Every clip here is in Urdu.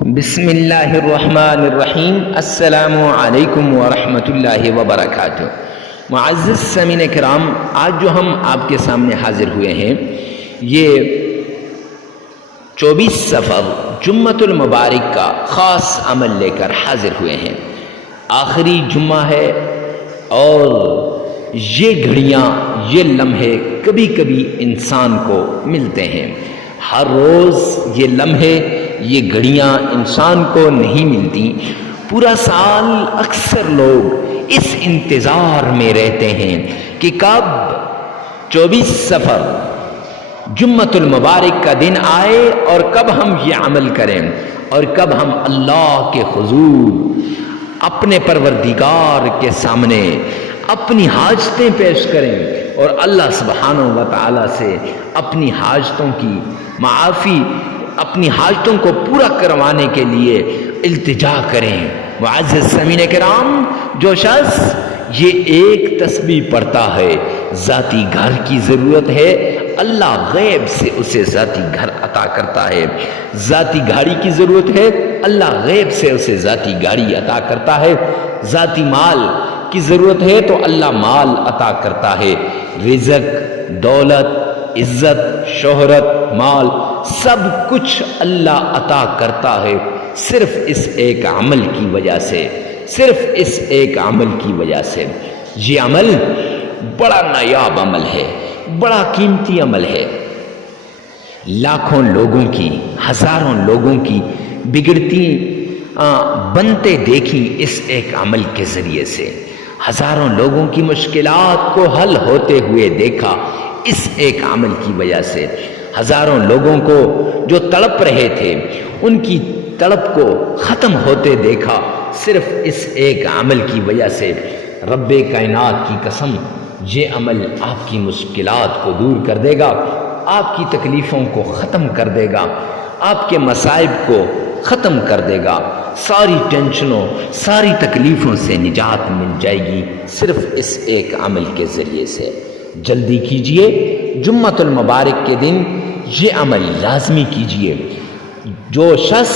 بسم اللہ الرحمن الرحیم۔ السلام علیکم ورحمۃ اللہ وبرکاتہ۔ معزز سامعین کرام، آج جو ہم آپ کے سامنے حاضر ہوئے ہیں یہ 24 صفر جمعۃ المبارک کا خاص عمل لے کر حاضر ہوئے ہیں۔ آخری جمعہ ہے اور یہ گھڑیاں، یہ لمحے کبھی کبھی انسان کو ملتے ہیں۔ ہر روز یہ لمحے، یہ گھڑیاں انسان کو نہیں ملتی۔ پورا سال اکثر لوگ اس انتظار میں رہتے ہیں کہ کب 24 صفر جمعۃ المبارک کا دن آئے اور کب ہم یہ عمل کریں اور کب ہم اللہ کے حضور اپنے پروردگار کے سامنے اپنی حاجتیں پیش کریں اور اللہ سبحانہ و تعالی سے اپنی حاجتوں کی معافی، اپنی حاجتوں کو پورا کروانے کے لیے التجا کریں۔ معزز سامعین کرام، جو شخص یہ ایک تسبیح پڑھتا ہے، ذاتی گھر کی ضرورت ہے، اللہ غیب سے اسے ذاتی گھر عطا کرتا ہے۔ ذاتی گاڑی کی ضرورت ہے، اللہ غیب سے اسے ذاتی گاڑی عطا کرتا ہے۔ ذاتی مال کی ضرورت ہے تو اللہ مال عطا کرتا ہے۔ رزق، دولت، عزت، شہرت، مال، سب کچھ اللہ عطا کرتا ہے، صرف اس ایک عمل کی وجہ سے، صرف اس ایک عمل کی وجہ سے۔ یہ عمل بڑا نایاب عمل ہے، بڑا قیمتی عمل ہے۔ لاکھوں لوگوں کی، ہزاروں لوگوں کی بگڑتی بنتے دیکھی اس ایک عمل کے ذریعے سے۔ ہزاروں لوگوں کی مشکلات کو حل ہوتے ہوئے دیکھا اس ایک عمل کی وجہ سے۔ ہزاروں لوگوں کو جو تڑپ رہے تھے ان کی تڑپ کو ختم ہوتے دیکھا صرف اس ایک عمل کی وجہ سے۔ رب کائنات کی قسم، یہ عمل آپ کی مشکلات کو دور کر دے گا، آپ کی تکلیفوں کو ختم کر دے گا، آپ کے مصائب کو ختم کر دے گا، ساری ٹینشنوں، ساری تکلیفوں سے نجات مل جائے گی صرف اس ایک عمل کے ذریعے سے۔ جلدی کیجئے، جمعۃ المبارک کے دن یہ عمل لازمی کیجئے۔ جو شخص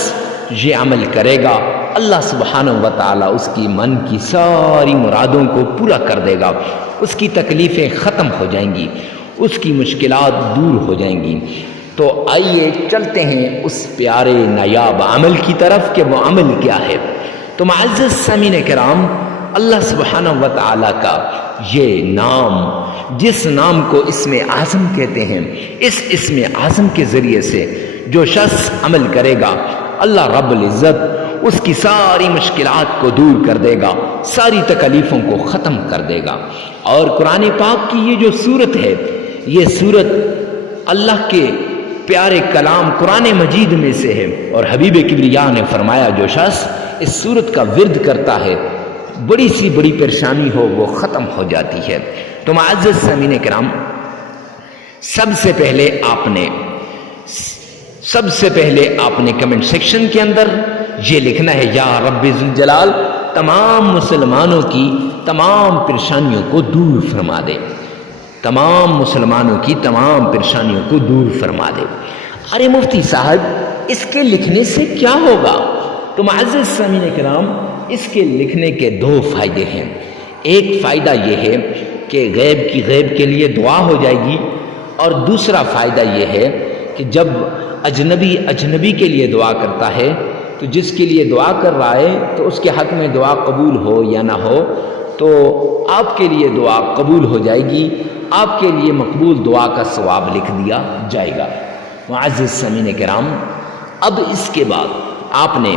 یہ عمل کرے گا، اللہ سبحانہ و تعالی اس کی من کی ساری مرادوں کو پورا کر دے گا، اس کی تکلیفیں ختم ہو جائیں گی، اس کی مشکلات دور ہو جائیں گی۔ تو آئیے چلتے ہیں اس پیارے نایاب عمل کی طرف کہ وہ عمل کیا ہے۔ تو معزز سامعین کرام، اللہ سبحانہ و تعالی کا یہ نام، جس نام کو اسم اعظم کہتے ہیں، اس اسم اعظم کے ذریعے سے جو شخص عمل کرے گا، اللہ رب العزت اس کی ساری مشکلات کو دور کر دے گا، ساری تکلیفوں کو ختم کر دے گا۔ اور قرآن پاک کی یہ جو سورت ہے، یہ سورت اللہ کے پیارے کلام قرآن مجید میں سے ہے، اور حبیب کبریا نے فرمایا جو شخص اس سورت کا ورد کرتا ہے، بڑی سی بڑی پریشانی ہو وہ ختم ہو جاتی ہے۔ تو معزز سامعین کرام، سب سے پہلے آپ نے کمنٹ سیکشن کے اندر یہ لکھنا ہے، یا رب ذوالجلال تمام مسلمانوں کی تمام پریشانیوں کو دور فرما دے، تمام مسلمانوں کی تمام پریشانیوں کو دور فرما دے۔ ارے مفتی صاحب، اس کے لکھنے سے کیا ہوگا؟ تو معزز سامعین کرام، اس کے لکھنے کے دو فائدے ہیں۔ ایک فائدہ یہ ہے کہ غیب کے لیے دعا ہو جائے گی، اور دوسرا فائدہ یہ ہے کہ جب اجنبی کے لیے دعا کرتا ہے تو جس کے لیے دعا کر رہا ہے تو اس کے حق میں دعا قبول ہو یا نہ ہو، تو آپ کے لیے دعا قبول ہو جائے گی، آپ کے لیے مقبول دعا کا ثواب لکھ دیا جائے گا۔ معزز سامعین کرام، اب اس کے بعد آپ نے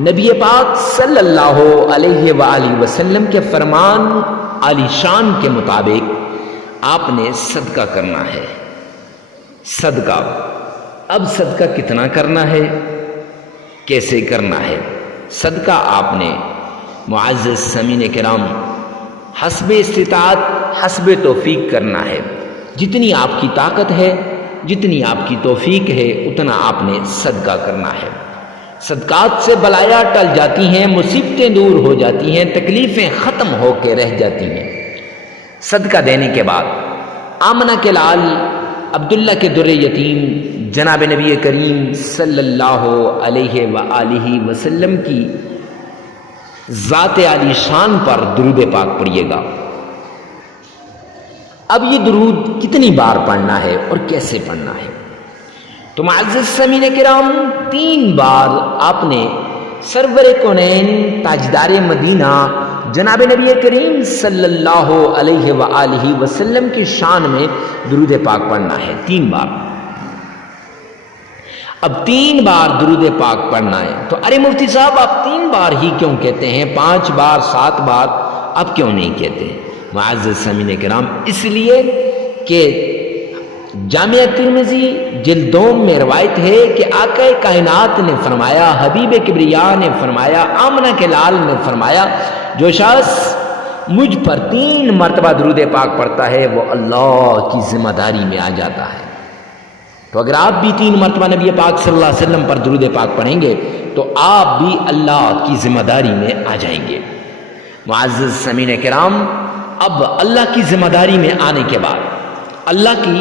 نبی پاک صلی اللہ علیہ وآلہ وسلم کے فرمان عالی شان کے مطابق آپ نے صدقہ کرنا ہے۔ صدقہ، اب صدقہ کتنا کرنا ہے، کیسے کرنا ہے؟ صدقہ آپ نے معزز سامعین کرام حسب استطاعت، حسب توفیق کرنا ہے۔ جتنی آپ کی طاقت ہے، جتنی آپ کی توفیق ہے، اتنا آپ نے صدقہ کرنا ہے۔ صدقات سے بلایا ٹل جاتی ہیں، مصیبتیں دور ہو جاتی ہیں، تکلیفیں ختم ہو کے رہ جاتی ہیں۔ صدقہ دینے کے بعد آمنہ کے لال عبداللہ کے در یتیم جناب نبی کریم صلی اللہ علیہ وآلہ وسلم کی ذات عالی شان پر درود پاک پڑھیے گا۔ اب یہ درود کتنی بار پڑھنا ہے اور کیسے پڑھنا ہے؟ تو معزز سامعین کرام 3 بار آپ نے سرور کونین تاجدار مدینہ جناب نبی کریم صلی اللہ علیہ وآلہ وسلم کی شان میں درود پاک پڑھنا ہے 3 بار۔ اب 3 بار درود پاک پڑھنا ہے تو ارے مفتی صاحب آپ 3 بار ہی کیوں کہتے ہیں، 5 بار 7 بار آپ کیوں نہیں کہتے؟ معزز سامعین کرام اس لیے کہ جامعہ ترمذی جلد 2 میں روایت ہے کہ آقا کائنات نے فرمایا، حبیب کبریا نے فرمایا، آمنہ کے لال نے فرمایا، جو شخص مجھ پر 3 مرتبہ درود پاک پڑھتا ہے وہ اللہ کی ذمہ داری میں آ جاتا ہے۔ تو اگر آپ بھی 3 مرتبہ نبی پاک صلی اللہ علیہ وسلم پر درود پاک پڑھیں گے تو آپ بھی اللہ کی ذمہ داری میں آ جائیں گے۔ معزز سامعین کرام اب اللہ کی ذمہ داری میں آنے کے بعد، اللہ کی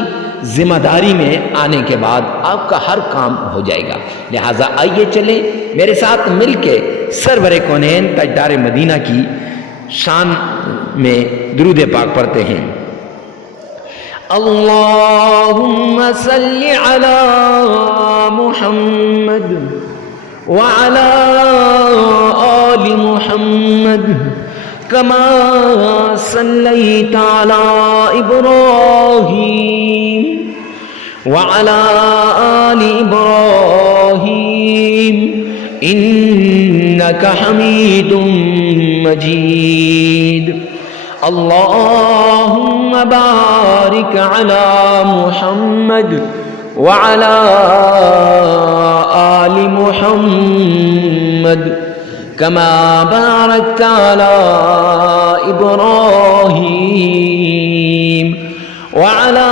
ذمہ داری میں آنے کے بعد آپ کا ہر کام ہو جائے گا۔ لہٰذا آئیے چلیں میرے ساتھ مل کے سرور کونین تاجدار مدینہ کی شان میں درود پاک پڑھتے ہیں۔ اللہم صلی علی محمد وعلی آل محمد کما صلیت علی ابراہیم وعلی آل ابراہیم انک حمید مجید۔ اللہم بارک علی محمد وعلی آل محمد کما بارکت علی ابراہیم وعلی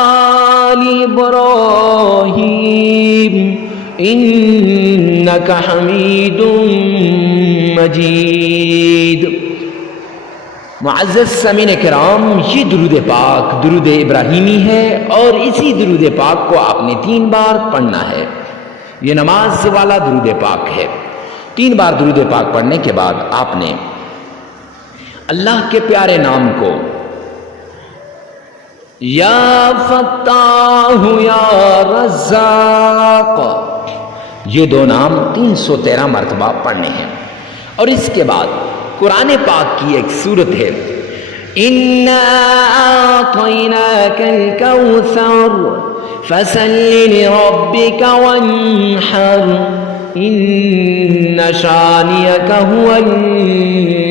آل ابراہیم انک حمید مجید۔ معزز سامعین کرام یہ درود پاک درود ابراہیمی ہے اور اسی درود پاک کو آپ نے 3 بار پڑھنا ہے۔ یہ نماز والا درود پاک ہے۔ 3 بار درود پاک پڑھنے کے بعد آپ نے اللہ کے پیارے نام کو یا فتاح یا رزاق یہ 2 نام 313 مرتبہ پڑھنے ہیں۔ اور اس کے بعد قرآن پاک کی ایک سورت ہے اِنَّا أَعْطَيْنَاكَ الْكَوْثَرَ فَصَلِّ لِرَبِّكَ وَانْحَرْ إِنَّ شَانِئَكَ هُوَ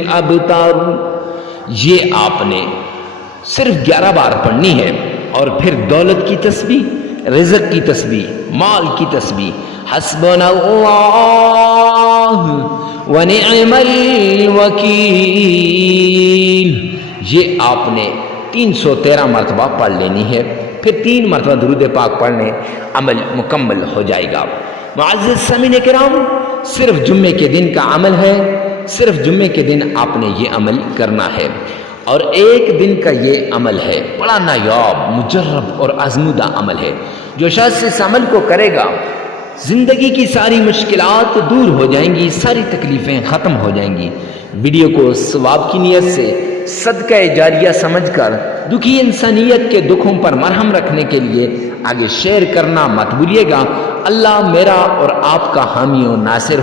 الْأَبْتَرُ۔ یہ آپ نے صرف 11 بار پڑھنی ہے اور پھر دولت کی تسبیح، رزق کی تسبیح، مال کی تسبیح، حسبنا اللہ ونعم الوکیل یہ آپ نے 313 مرتبہ پڑھ لینی ہے۔ پھر 3 مرتبہ درود پاک پڑھنے عمل مکمل ہو جائے گا۔ معزز سامعین کرام صرف جمعے کے دن کا عمل ہے، صرف جمعے کے دن آپ نے یہ عمل کرنا ہے، اور 1 دن کا یہ عمل ہے، بڑا نایاب مجرب اور آزمودہ عمل ہے۔ جو شخص اس عمل کو کرے گا زندگی کی ساری مشکلات دور ہو جائیں گی، ساری تکلیفیں ختم ہو جائیں گی۔ ویڈیو کو ثواب کی نیت سے صدقہ جاریہ سمجھ کر دکھی انسانیت کے دکھوں پر مرہم رکھنے کے لیے آگے شیئر کرنا مت بھولیے گا۔ اللہ میرا اور آپ کا حامی و ناصر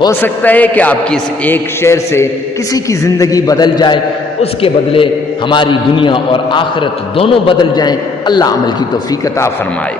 ہو سکتا ہے کہ آپ کی اس ایک شیئر سے کسی کی زندگی بدل جائے، اس کے بدلے ہماری دنیا اور آخرت دونوں بدل جائیں۔ اللہ عمل کی توفیق عطا فرمائے۔